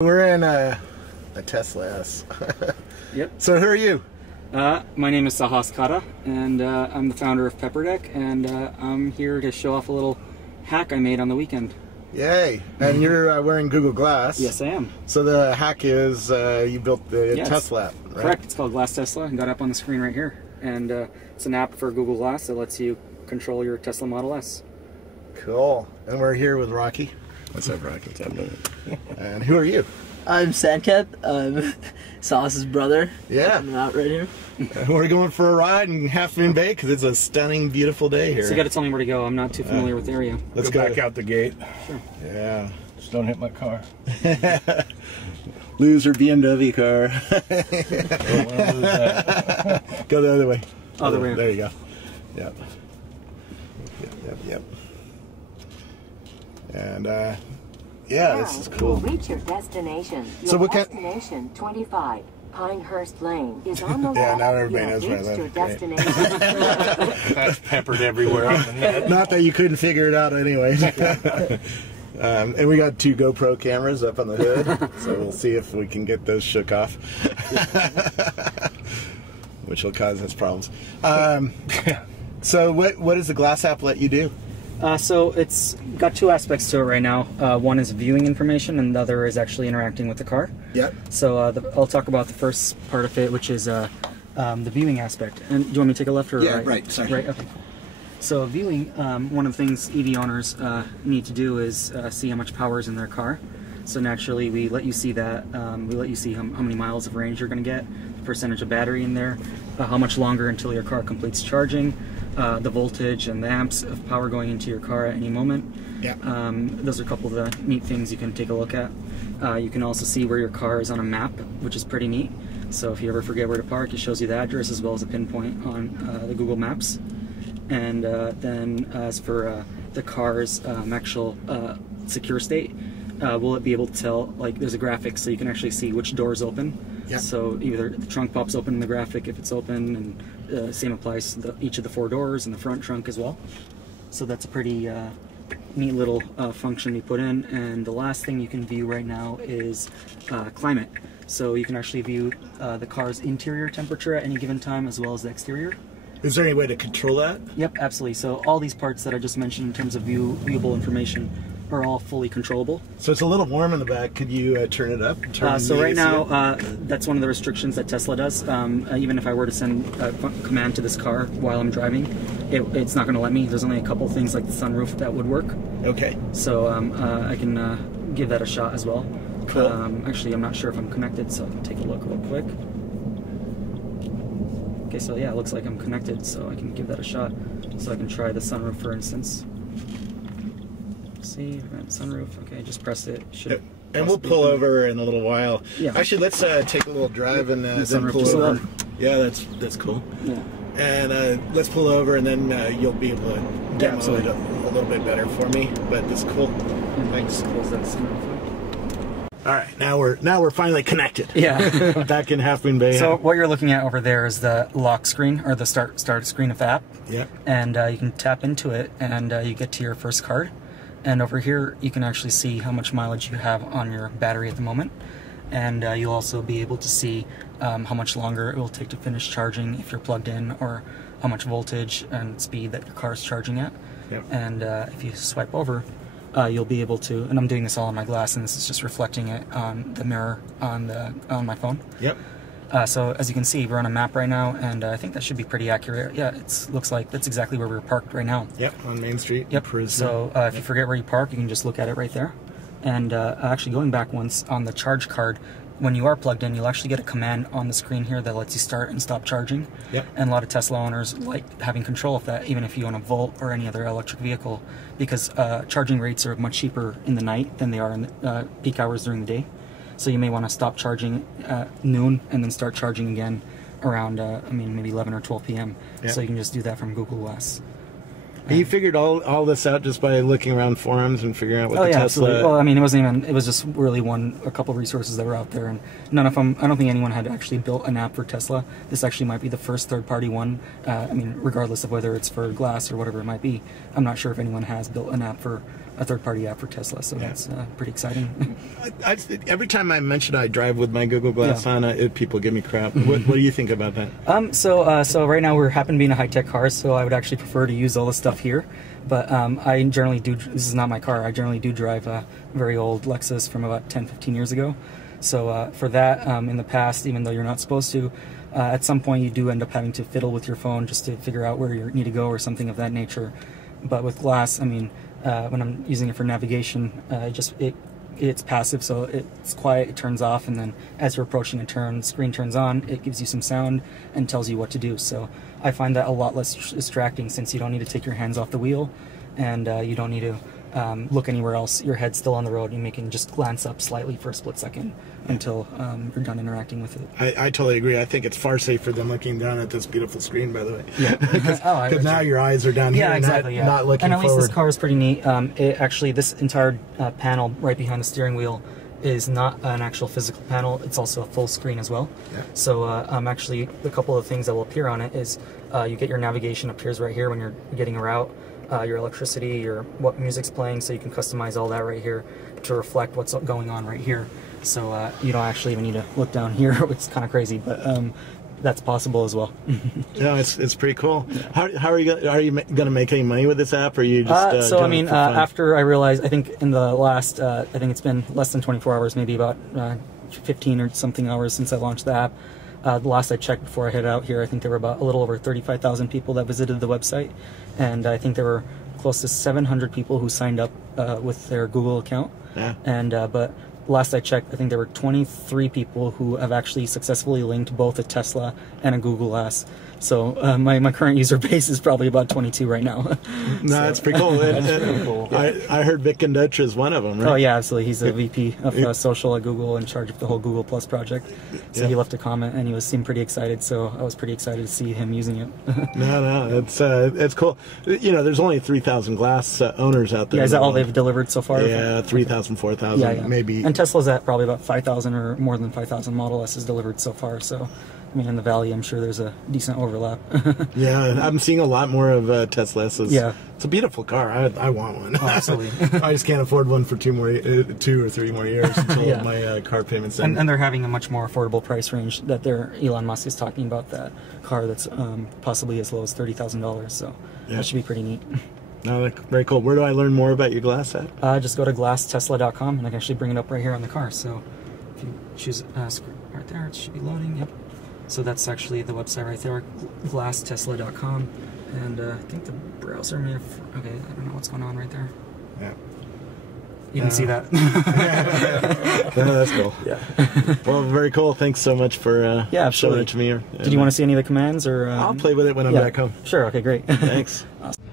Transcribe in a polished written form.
We're in a Tesla S. Yep. So who are you? My name is Sahas Kata, and I'm the founder of Pepperdeck, and I'm here to show off a little hack I made on the weekend. Yay! And you're wearing Google Glass. Yes, I am. So the hack is you built the Tesla app, right? Correct. It's called Glass Tesla, and got up on the screen right here. And it's an app for Google Glass that lets you control your Tesla Model S. Cool. And we're here with Rocky. What's up, Rocky? And who are you? I'm Sandcat. I'm Sauce's brother. Yeah. I'm out right here. We're going for a ride in Half Moon Bay because it's a stunning, beautiful day here. So you got to tell me where to go. I'm not too familiar with the area. Let's go back out the gate. Sure. Yeah. Just don't hit my car. Loser BMW car. Don't want to lose that. Go the other way. Other way. There you go. Yep. Yep. And yeah, this is cool. Reach your destination. Your So what kind? destination 25 Pinehurst Lane is on the Yeah, left. now everybody You knows have where I reached live. your Great. destination. That's peppered everywhere on the net. Not that you couldn't figure it out anyway. And we got 2 GoPro cameras up on the hood, so we'll see if we can get those shook off, which will cause us problems. So what does the Glass app let you do? So it's got 2 aspects to it right now. One is viewing information, and the other is actually interacting with the car. Yep. So I'll talk about the first part of it, which is the viewing aspect. And do you want me to take a left or Yeah, right? right, sorry. Right, okay. So viewing, one of the things EV owners need to do is see how much power is in their car. So naturally, we let you see that. We let you see how many miles of range you're going to get, the percentage of battery in there, how much longer until your car completes charging, the voltage and the amps of power going into your car at any moment. Yeah. Those are a couple of the neat things you can take a look at. You can also see where your car is on a map, which is pretty neat. So if you ever forget where to park, it shows you the address as well as a pinpoint on the Google Maps. And then as for the car's actual secure state, will it be able to tell, like there's a graphic so you can actually see which door is open. Yep. So either the trunk pops open in the graphic if it's open, and same applies to each of the 4 doors and the front trunk as well. So that's a pretty neat little function you put in. And the last thing you can view right now is climate. So you can actually view the car's interior temperature at any given time as well as the exterior. Is there any way to control that? Yep, absolutely. So all these parts that I just mentioned in terms of viewable information are all fully controllable. So it's a little warm in the back. Could you turn it up? So right now, that's one of the restrictions that Tesla does. Even if I were to send a command to this car while I'm driving, it's not going to let me. There's only a couple things like the sunroof that would work. Okay. So I can give that a shot as well. Cool. Actually, I'm not sure if I'm connected, so I can take a look real quick. Okay, so yeah, it looks like I'm connected, so I can give that a shot. So I can try the sunroof, for instance. See, sunroof. Okay, just press it. Should And we'll pull over in a little while. Yeah. Actually, let's take a little drive and then sunroof pull just over. up. Yeah, that's cool. Yeah. And let's pull over, and then you'll be able to demo it absolutely. a little bit better for me. But it's cool. Thanks. Close that sunroof. All right, now we're finally connected. Yeah. Back in Half Moon Bay. So what you're looking at over there is the lock screen, or the start screen of the app. Yeah. And you can tap into it, and you get to your first card. And over here, you can actually see how much mileage you have on your battery at the moment. And you'll also be able to see how much longer it will take to finish charging if you're plugged in, or how much voltage and speed that your car is charging at. Yep. And if you swipe over, you'll be able to, and I'm doing this all on my glass, and this is just reflecting it on the mirror on my phone. Yep. So as you can see, we're on a map right now, and I think that should be pretty accurate. Yeah, it looks like that's exactly where we're parked right now. Yep. On Main Street. Yep. Prism. So if you forget where you park, you can just look at it right there. And actually going back once on the charge card, when you are plugged in, you'll actually get a command on the screen here that lets you start and stop charging. Yep. And a lot of Tesla owners like having control of that, even if you own a Volt or any other electric vehicle, because charging rates are much cheaper in the night than they are in the peak hours during the day. So you may want to stop charging at noon and then start charging again around, maybe 11 or 12 p.m. Yep. So you can just do that from Google Glass. And you figured all this out just by looking around forums and figuring out what the Tesla... Absolutely. Well, I mean, it was just really a couple resources that were out there, and none of them, I don't think anyone had actually built an app for Tesla. This actually might be the first third-party one. Regardless of whether it's for Glass or whatever it might be, I'm not sure if anyone has built an app for a third-party app for Tesla, so that's pretty exciting. Every time I mention I drive with my Google Glass on, people give me crap. What do you think about that? So right now we happen to be in a high-tech car, so I would actually prefer to use all the stuff here. But I generally do. This is not my car. I generally do drive a very old Lexus from about 10-15 years ago. So for that, in the past, even though you're not supposed to, at some point you do end up having to fiddle with your phone just to figure out where you need to go or something of that nature. But with Glass, I mean, when I'm using it for navigation, it's passive, so it's quiet, it turns off, and then as you're approaching a turn, the screen turns on, it gives you some sound and tells you what to do. So I find that a lot less distracting, since you don't need to take your hands off the wheel, and you don't need to look anywhere else. Your head's still on the road, and you can just glance up slightly for a split second until you're done interacting with it. I totally agree. I think it's far safer than looking down at this beautiful screen, by the way. Yeah. Because now your eyes are down here, exactly, not looking and at least forward. this car is pretty neat. Actually, this entire panel right behind the steering wheel is not an actual physical panel. It's also a full screen as well. Yeah. So actually, a couple of things that will appear on it is you get your navigation appears right here when you're getting a route. Your electricity, your what music's playing, so you can customize all that right here to reflect what's going on right here. So you don't actually even need to look down here. It's kind of crazy, but that's possible as well. Yeah, it's pretty cool. Yeah. How are you gonna make any money with this app, or are you just so I mean, after I realized, I think in the last I think it's been less than 24 hours, maybe about 15 or something hours since I launched the app. The last I checked before I headed out here, I think there were about a little over 35,000 people that visited the website, and I think there were close to 700 people who signed up with their Google account. Yeah. And but last I checked, I think there were 23 people who have actually successfully linked both a Tesla and a Google Glass. So my current user base is probably about 22 right now. No, that's pretty cool. That's pretty cool. I heard Vic Condocha is one of them, right? Oh yeah, absolutely. He's a VP of social at Google, in charge of the whole Google Plus project. So he left a comment, and he seemed pretty excited. So I was pretty excited to see him using it. No, it's cool. You know, there's only 3,000 Glass owners out there. Yeah, is that all they've delivered so far? Yeah, 3,000, 4,000, maybe. And Tesla's at probably about 5,000 or more than 5,000 Model S's delivered so far. So. I mean, in the Valley, I'm sure there's a decent overlap. Yeah, I'm seeing a lot more of Tesla S's. Yeah. It's a beautiful car. I want one. Oh, absolutely. I just can't afford one for 2 or 3 more years until my car payments end. And they're having a much more affordable price range that Elon Musk is talking about, that car that's possibly as low as $30,000. So that should be pretty neat. No, very cool. Where do I learn more about your Glass app? Just go to glasstesla.com, and I can actually bring it up right here on the car. So if you choose right there, it should be loading. Yep. So that's actually the website right there, glasstesla.com, and I think the browser may have, okay, I don't know what's going on right there. Yeah. You can see that. That's cool. Yeah. Well, very cool. Thanks so much for showing it to me. Did you want to see any of the commands? Or I'll play with it when I'm back home. Sure, okay, great. Thanks. Awesome.